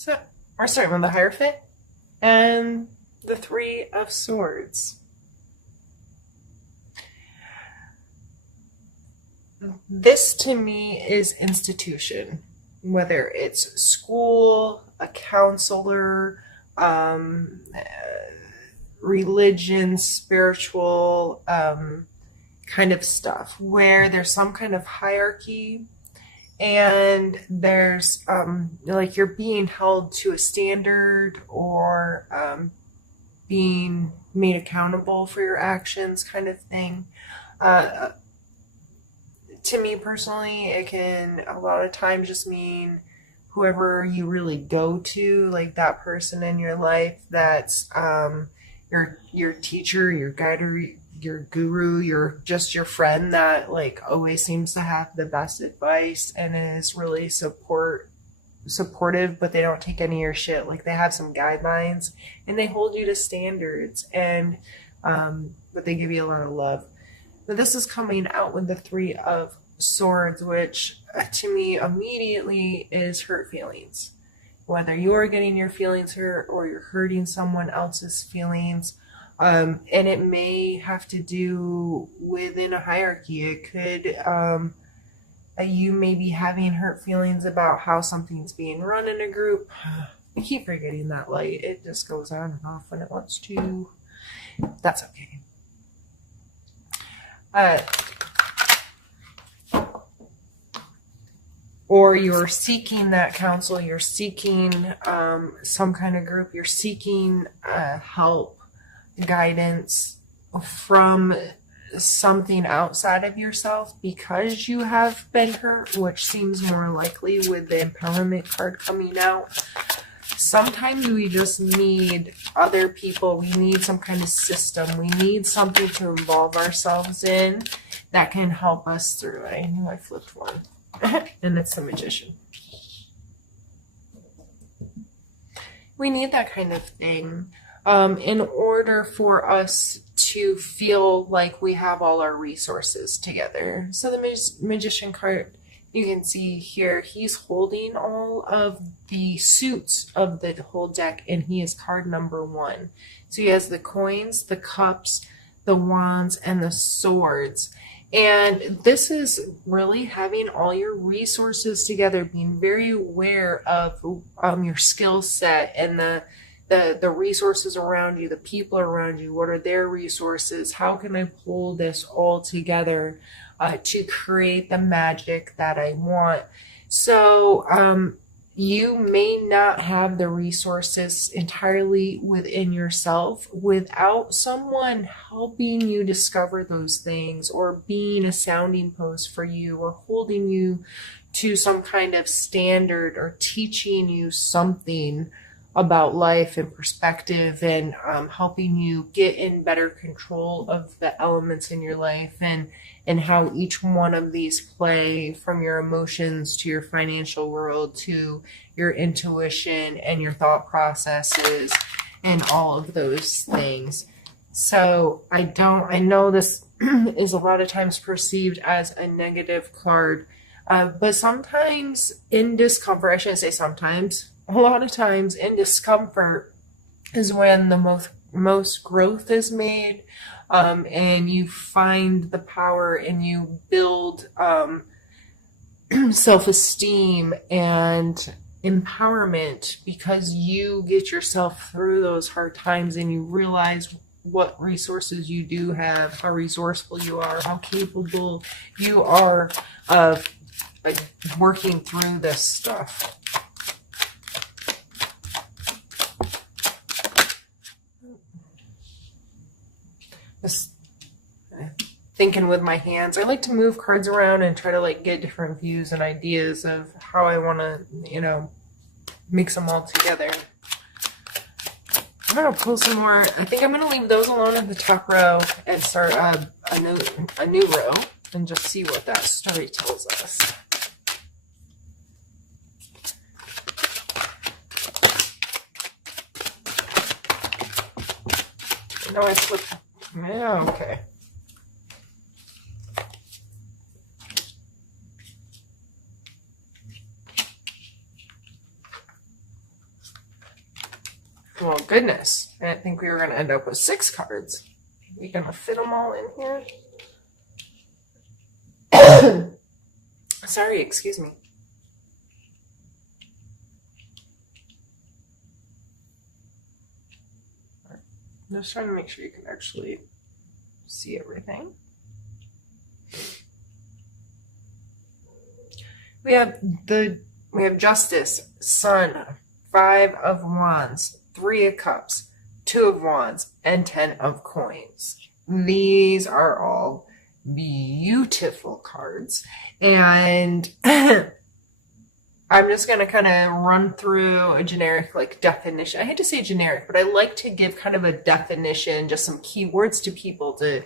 So we're starting with the Hierophant and the Three of Swords. This to me is institution, whether it's school, a counselor, religion, spiritual kind of stuff, where there's some kind of hierarchy and there's like you're being held to a standard or being made accountable for your actions kind of thing. Uh, to me personally, it can a lot of times just mean whoever you really go to, like that person in your life that's your teacher, your guide, or your guru, your friend that like always seems to have the best advice and is really supportive, but they don't take any of your shit. Like they have some guidelines and they hold you to standards, and but they give you a lot of love. But this is coming out with the Three of Swords, which to me immediately is hurt feelings. Whether you're getting your feelings hurt or you're hurting someone else's feelings. And it may have to do within a hierarchy. It could, you may be having hurt feelings about how something's being run in a group. I keep forgetting that light. It just goes on and off when it wants to. That's okay. Or you're seeking that counsel, you're seeking some kind of group, you're seeking help, guidance from something outside of yourself because you have been hurt, which seems more likely with the empowerment card coming out. Sometimes we just need other people. We need some kind of system. We need something to involve ourselves in that can help us through. I knew I flipped one. And it's the Magician. We need that kind of thing in order for us to feel like we have all our resources together. So the Magician card, you can see here, he's holding all of the suits of the whole deck, and he is card number 1. So he has the coins, the cups, the wands, and the swords. And this is really having all your resources together, being very aware of your skill set and the resources around you, the people around you. What are their resources? How can I pull this all together to create the magic that I want? So you may not have the resources entirely within yourself without someone helping you discover those things, or being a sounding post for you, or holding you to some kind of standard, or teaching you something about life and perspective, and helping you get in better control of the elements in your life, and how each one of these play, from your emotions to your financial world to your intuition and your thought processes and all of those things. So I know this is a lot of times perceived as a negative card, but sometimes in discomfort, I shouldn't say sometimes, a lot of times in discomfort is when the most growth is made, and you find the power, and you build self-esteem and empowerment, because you get yourself through those hard times and you realize what resources you do have, how resourceful you are, how capable you are of working through this stuff. Just thinking with my hands. I like to move cards around and try to like get different views and ideas of how I want to, mix them all together. I'm going to pull some more. I think I'm going to leave those alone in the top row and start a new row and just see what that story tells us. No, I flipped. Yeah, okay. Well, goodness. I didn't think we were going to end up with 6 cards. We going to fit them all in here? Sorry, excuse me. Just trying to make sure you can actually see everything. We have Justice, Sun, 5 of Wands, 3 of Cups, 2 of Wands, and 10 of Coins. These are all beautiful cards. And I'm just going to kind of run through a generic like definition. I hate to say generic, but I like to give kind of a definition, just some keywords to people to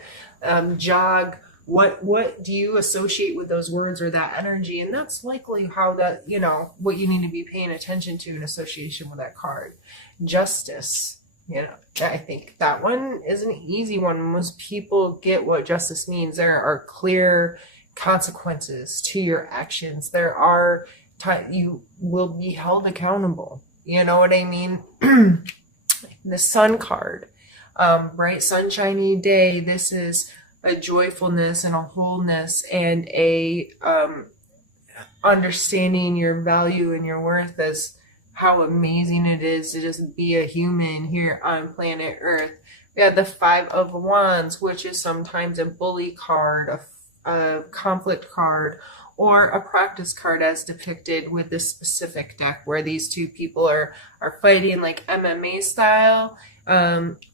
jog what do you associate with those words or that energy. And that's likely how that, you know, what you need to be paying attention to in association with that card. Justice, you know, I think that one is an easy one. Most people get what justice means. There are clear consequences to your actions. There are you will be held accountable. You know what I mean? The Sun card, bright sunshiny day. This is a joyfulness and a wholeness and a understanding your value and your worth as how amazing it is to just be a human here on planet Earth. We have the 5 of Wands, which is sometimes a bully card, a conflict card, or a practice card as depicted with this specific deck where these two people are fighting like MMA style. You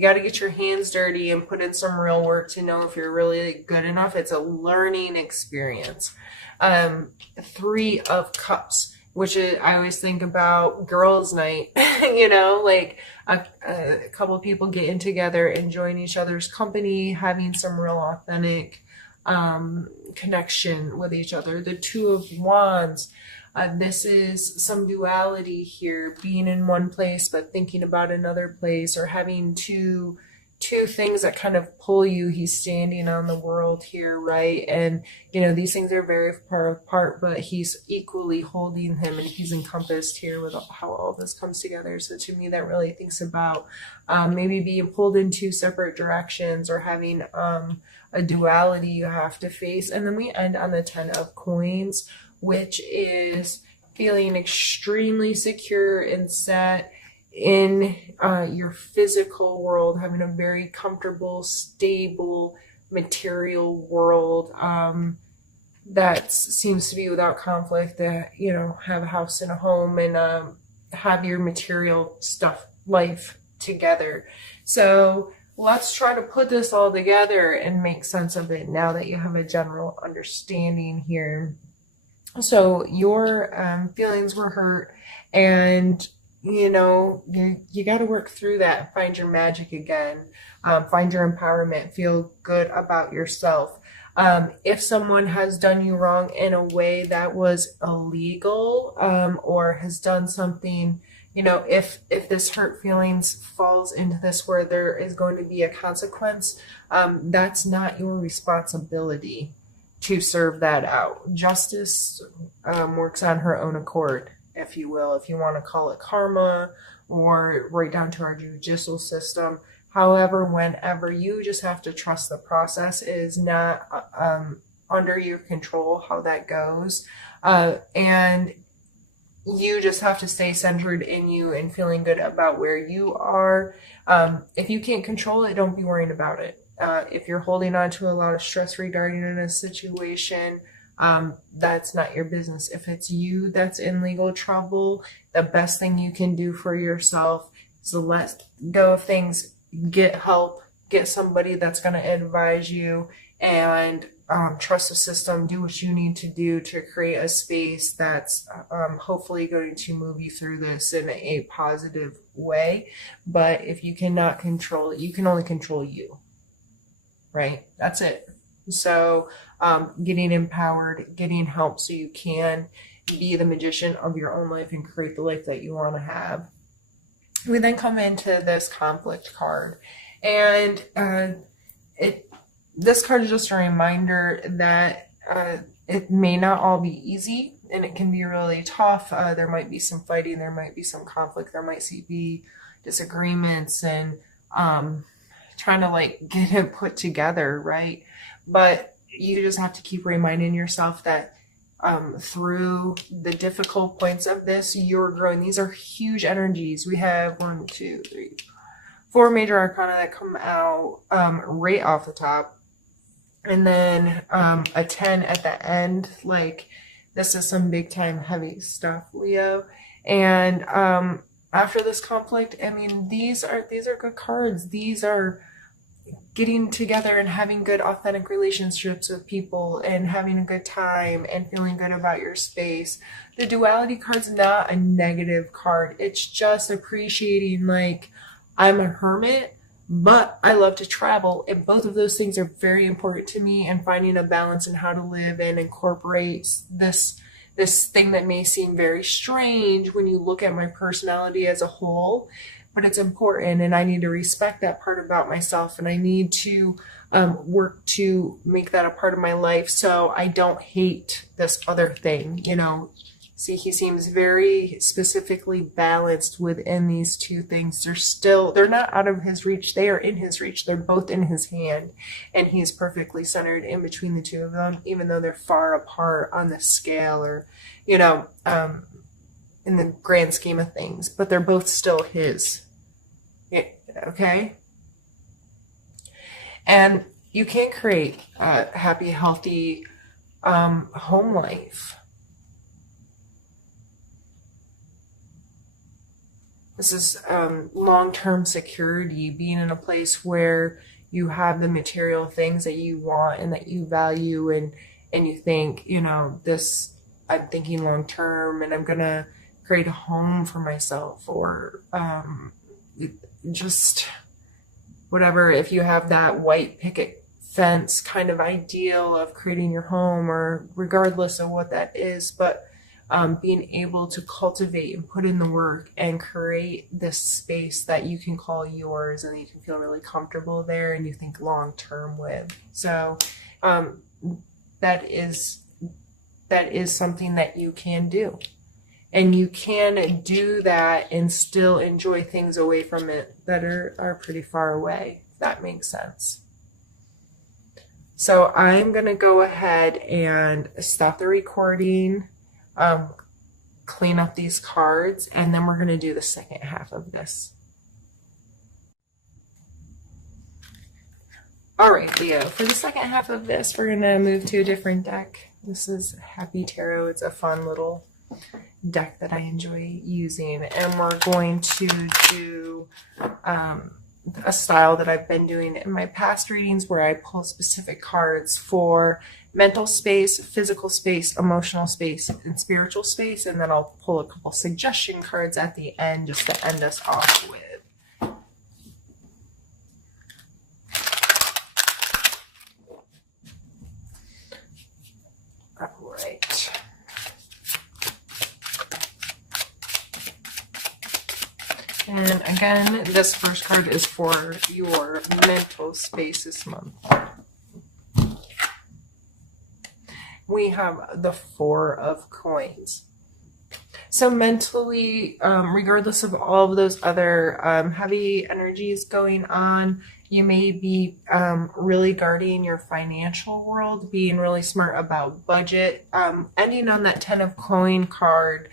got to get your hands dirty and put in some real work to know if you're really good enough. It's a learning experience. 3 of Cups, which is, I always think about girls' night, you know, like a couple of people getting together, enjoying each other's company, having some real authentic connection with each other. The 2 of Wands, this is some duality here, being in one place but thinking about another place, or having two things that kind of pull you. He's standing on the world here, right? And, you know, these things are very far apart, but he's equally holding him, and he's encompassed here with how all this comes together. So to me, that really thinks about maybe being pulled in 2 separate directions, or having a duality you have to face. And then we end on the 10 of Coins, which is feeling extremely secure and set in your physical world, having a very comfortable, stable, material world that seems to be without conflict, that, you know, have a house and a home and have your material stuff, life together. So let's try to put this all together and make sense of it now that you have a general understanding here. So your feelings were hurt, and you know, you got to work through that, find your magic again, find your empowerment, feel good about yourself. If someone has done you wrong in a way that was illegal, or has done something, you know, if this hurt feelings falls into this where there is going to be a consequence, that's not your responsibility to serve that out. Justice works on her own accord, if you will, if you want to call it karma, or right down to our judicial system. However, whenever, you just have to trust the process. It is not under your control how that goes. And you just have to stay centered in you and feeling good about where you are. If you can't control it, don't be worrying about it. If you're holding on to a lot of stress regarding in a situation, that's not your business. If it's you that's in legal trouble, the best thing you can do for yourself is to let go of things, get help, get somebody that's going to advise you, and trust the system. Do what you need to do to create a space that's hopefully going to move you through this in a positive way. But if you cannot control it, you can only control you, right? That's it. So getting empowered, getting help so you can be the magician of your own life and create the life that you want to have. We then come into this conflict card, and this card is just a reminder that it may not all be easy. and it can be really tough. There might be some fighting, there might be some conflict, there might be disagreements, and trying to like get it put together, right? But you just have to keep reminding yourself that through the difficult points of this, you're growing. These are huge energies. We have 1, 2, 3, 4 major arcana that come out right off the top, and then a 10 at the end. Like, this is some big time heavy stuff, Leo. And after this conflict, I mean, these are good cards. These are getting together and having good authentic relationships with people and having a good time and feeling good about your space. The duality card's not a negative card. It's just appreciating, like, I'm a hermit, but I love to travel, and both of those things are very important to me, and finding a balance in how to live and incorporate this thing that may seem very strange when you look at my personality as a whole, but it's important, and I need to respect that part about myself, and I need to work to make that a part of my life so I don't hate this other thing, you know. See, he seems very specifically balanced within these two things. They're not out of his reach. They are in his reach. They're both in his hand, and he's perfectly centered in between the two of them, even though they're far apart on the scale, or, you know, in the grand scheme of things, but they're both still his. Okay? And you can create a happy, healthy home life. This is long-term security, being in a place where you have the material things that you want and that you value, and you think, you know, this, I'm thinking long-term, and I'm going to create a home for myself, or just whatever. If you have that white picket fence kind of ideal of creating your home, or regardless of what that is, but being able to cultivate and put in the work and create this space that you can call yours, and you can feel really comfortable there, and you think long term with. So that is something that you can do, and you can do that and still enjoy things away from it that are pretty far away, if that makes sense. So I'm gonna go ahead and stop the recording, clean up these cards, and then we're going to do the second half of this. All right, Leo, for the second half of this, we're going to move to a different deck. This is Happy Tarot. It's a fun little deck that I enjoy using, and we're going to do a style that I've been doing in my past readings, where I pull specific cards for mental space, physical space, emotional space, and spiritual space, and then I'll pull a couple suggestion cards at the end just to end us off with. All right. And again, this first card is for your mental space this month. We have the Four of Coins. So mentally, regardless of all of those other heavy energies going on, you may be really guarding your financial world, being really smart about budget. Ending on that Ten of Coin card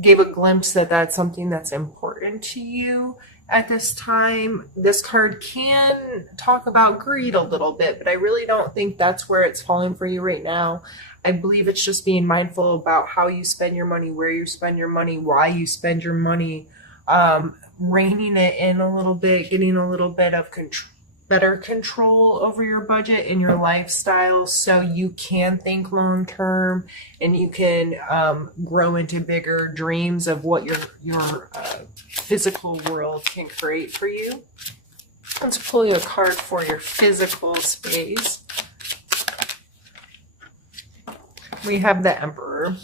gave a glimpse that that's something that's important to you at this time. This card can talk about greed a little bit, but I really don't think that's where it's falling for you right now. I believe it's just being mindful about how you spend your money, where you spend your money, why you spend your money, reining it in a little bit, getting a little bit of better control over your budget and your lifestyle, so you can think long term and you can grow into bigger dreams of what your physical world can create for you. Let's pull you a card for your physical space. We have the Emperor.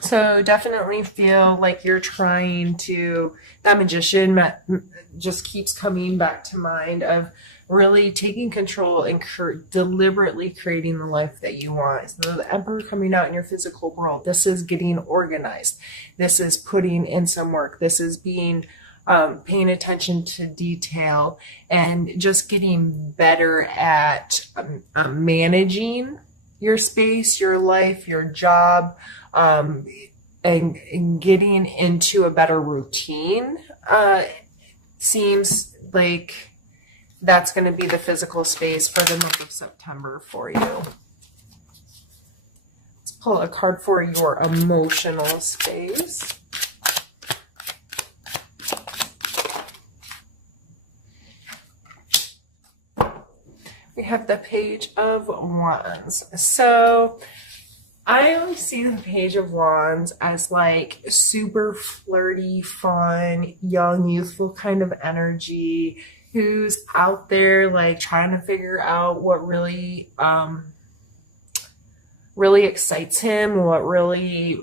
So definitely feel like you're trying to, that Magician just keeps coming back to mind of really taking control and deliberately creating the life that you want. So the Emperor coming out in your physical world, this is getting organized. This is putting in some work. This is being paying attention to detail and just getting better at managing your space, your life, your job, and getting into a better routine. Seems like that's going to be the physical space for the month of September for you. Let's pull a card for your emotional space. We have the Page of Wands. So I always see the Page of Wands as like super flirty, fun, young, youthful kind of energy, who's out there like trying to figure out what really really excites him, what really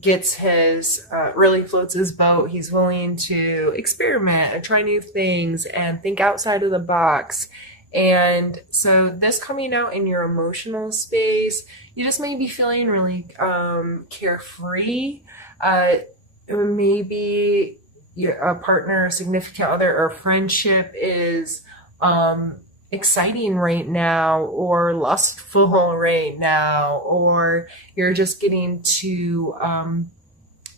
gets his really floats his boat. He's willing to experiment and try new things and think outside of the box. And so this coming out in your emotional space, you just may be feeling really carefree. Maybe a partner, significant other, or friendship is exciting right now, or lustful right now, or you're just getting to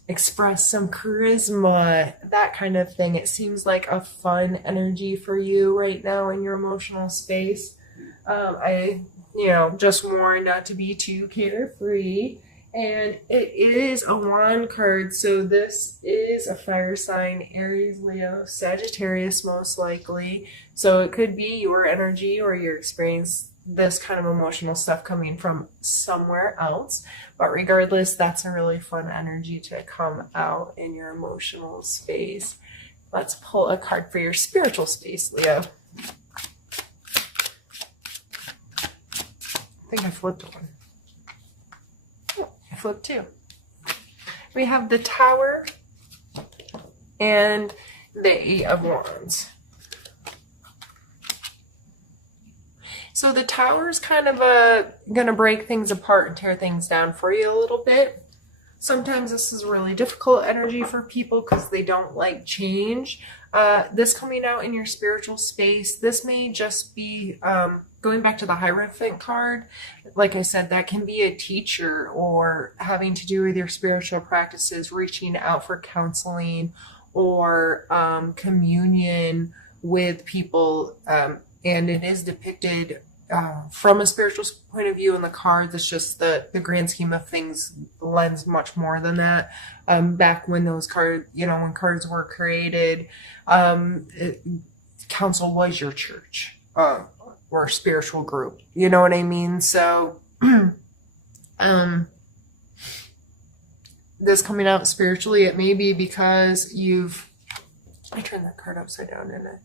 express some charisma, that kind of thing. It seems like a fun energy for you right now in your emotional space. I just warn not to be too carefree. And it is a wand card, so this is a fire sign, Aries, Leo, Sagittarius most likely. So it could be your energy or your experience, this kind of emotional stuff coming from somewhere else. But regardless, that's a really fun energy to come out in your emotional space. Let's pull a card for your spiritual space, Leo. I think I flipped one. Oh, I flipped two. We have the Tower and the Eight of Wands. So the Tower is kind of going to break things apart and tear things down for you a little bit. Sometimes this is really difficult energy for people because they don't like change. This coming out in your spiritual space, this may just be going back to the Hierophant card. Like I said, that can be a teacher or having to do with your spiritual practices, reaching out for counseling or communion with people. And it is depicted from a spiritual point of view in the cards. It's just the grand scheme of things lends much more than that. Back when those cards, when cards were created, council was your church or spiritual group. You know what I mean? So this coming out spiritually, it may be because I turned that card upside down, didn't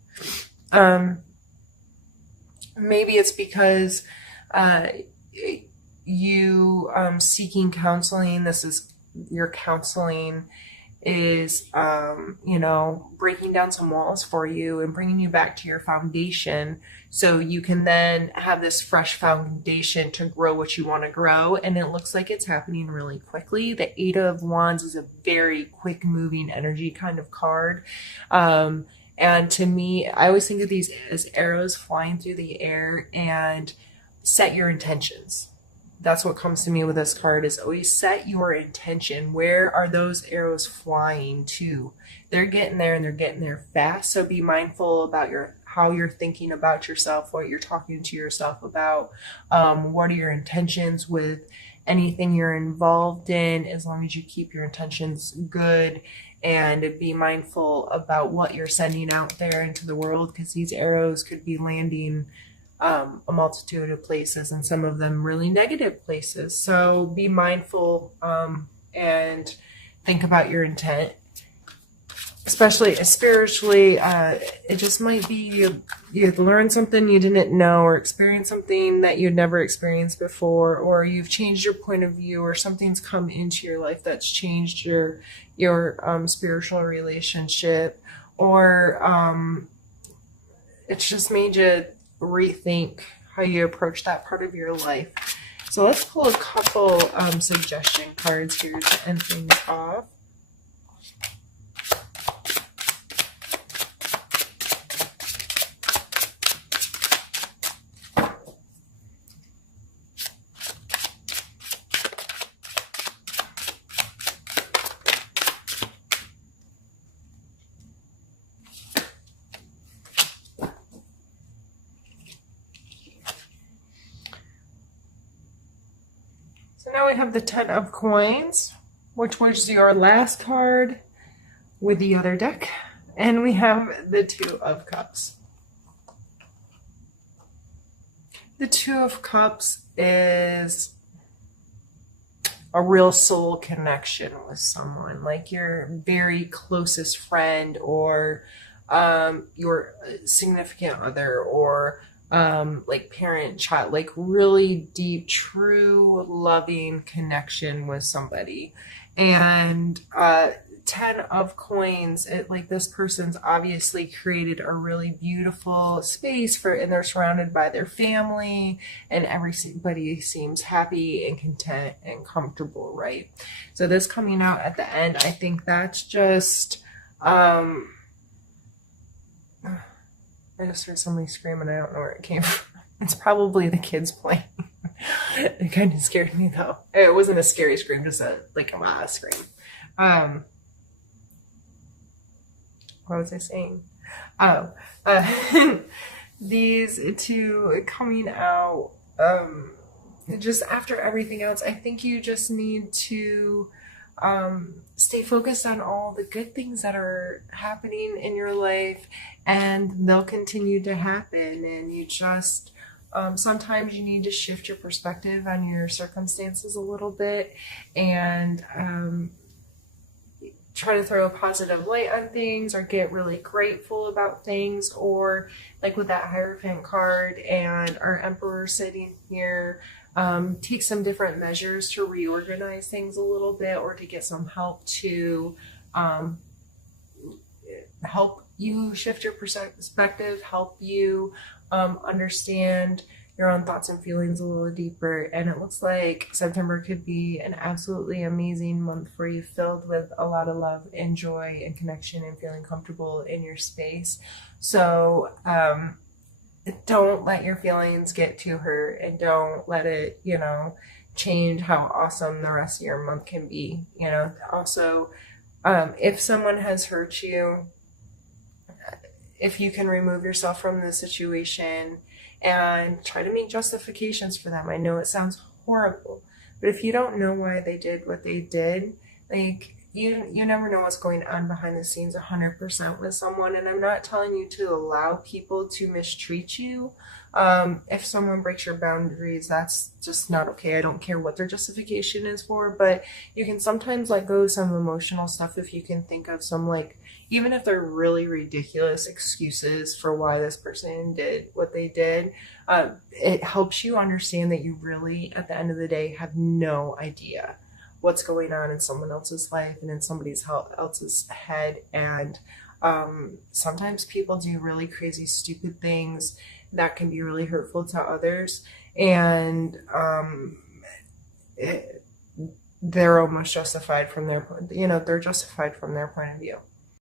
I? Maybe it's because you seeking counseling. This is your counseling is, breaking down some walls for you and bringing you back to your foundation so you can then have this fresh foundation to grow what you want to grow. And it looks like it's happening really quickly. The Eight of Wands is a very quick moving energy kind of card. And to me, I always think of these as arrows flying through the air, and set your intentions. That's what comes to me with this card, is always set your intention. Where are those arrows flying to? They're getting there, and they're getting there fast. So be mindful about how you're thinking about yourself, what you're talking to yourself about. What are your intentions with anything you're involved in, as long as you keep your intentions good. And be mindful about what you're sending out there into the world, because these arrows could be landing a multitude of places, and some of them really negative places. So be mindful and think about your intent. Especially spiritually, it just might be you've learned something you didn't know, or experienced something that you'd never experienced before, or you've changed your point of view, or something's come into your life that's changed your spiritual relationship, or it's just made you rethink how you approach that part of your life. So let's pull a couple suggestion cards here to end things off. So now we have the 10 of coins, which was your last card with the other deck. And we have the 2 of cups. The 2 of cups is a real soul connection with someone, like your very closest friend or your significant other or like parent, child, like really deep, true, loving connection with somebody. And 10 of coins, like this person's obviously created a really beautiful space for, and they're surrounded by their family, and everybody seems happy and content and comfortable, right? So this coming out at the end, I think that's just, I just heard somebody screaming. I don't know where it came from. It's probably the kids playing. It kind of scared me though. It wasn't a scary scream, just a ah scream. What was I saying? Oh, these 2 coming out. Just after everything else, I think you just need to stay focused on all the good things that are happening in your life, and they'll continue to happen. And you just sometimes you need to shift your perspective on your circumstances a little bit, and try to throw a positive light on things, or get really grateful about things, or like with that Hierophant card and our Emperor sitting here, take some different measures to reorganize things a little bit, or to get some help to help you shift your perspective, help you understand your own thoughts and feelings a little deeper. And it looks like September could be an absolutely amazing month for you, filled with a lot of love and joy and connection and feeling comfortable in your space. So don't let your feelings get to hurt, and don't let it, change how awesome the rest of your month can be. Also, if someone has hurt you, if you can remove yourself from the situation and try to make justifications for them. I know it sounds horrible, but if you don't know why they did what they did, like you never know what's going on behind the scenes 100% with someone. And I'm not telling you to allow people to mistreat you. If someone breaks your boundaries, that's just not okay. I don't care what their justification is for, but you can sometimes let go of some emotional stuff if you can think of some, like, even if they're really ridiculous excuses for why this person did what they did. It helps you understand that you really, at the end of the day, have no idea what's going on in someone else's life and in somebody else's head. And sometimes people do really crazy, stupid things that can be really hurtful to others. And they're almost justified from their, they're justified from their point of view.